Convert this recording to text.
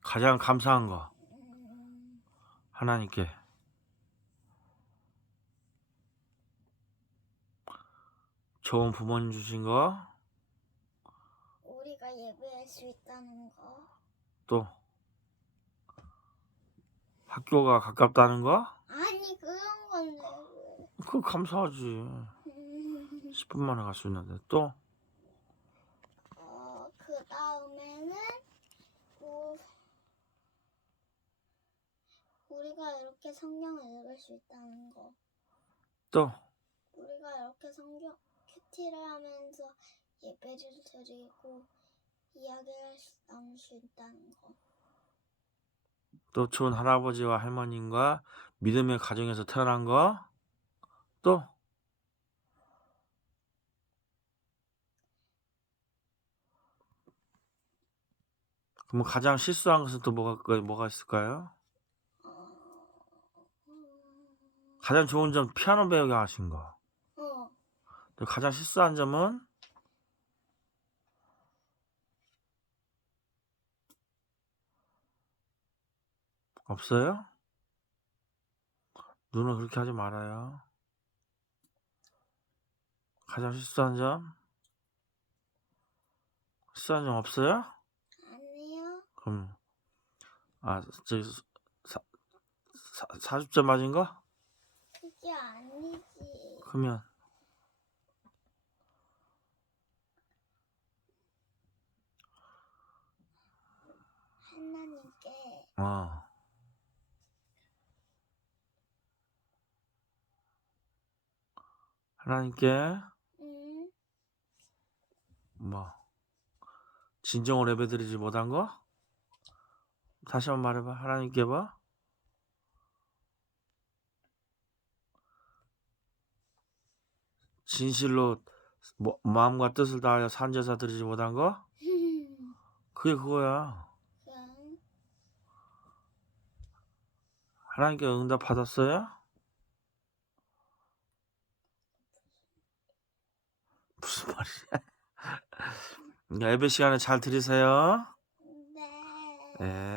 가장 감사한 거. 하나님께. 좋은 부모님 주신 거. 우리가 예배할 수 있다는 거. 또. 학교가 가깝다는 거? 아니 그런 건데. 왜. 그거 감사하지. 음, 10분 만에 갈 수 있는데. 또 어, 그 다음에는 우, 우리가 이렇게 성경을 읽을 수 있다는 거. 또 우리가 이렇게 성경 큐티를 하면서 예배를 드리고 이야기를 수- 나눌 수 있다는 거. 또 좋은 할아버지와 할머님과 믿음의 가정에서 태어난 거, 또 그럼 가장 실수한 것은 또 뭐가 뭐가 있을까요? 어, 음, 가장 좋은 점 피아노 배우게 하신 거. 어, 또 가장 실수한 점은 없어요? 눈을 그렇게 하지 말아요. 가장 실수한 점? 실수한 점 없어요? 아니요. 그럼 아 저기 사, 사, 40점 맞은 거? 그게 아니지. 그러면 하나님께 어 하나님께 음, 뭐 진정으로 예배드리지 못한 거? 다시 한번 말해봐 하나님께 봐 진실로 뭐, 마음과 뜻을 다하여 산제사 드리지 못한 거? 그게 그거야 하나님께 응답 받았어요? 무슨 말이야 예배 시간에 잘 들으세요 네. 네.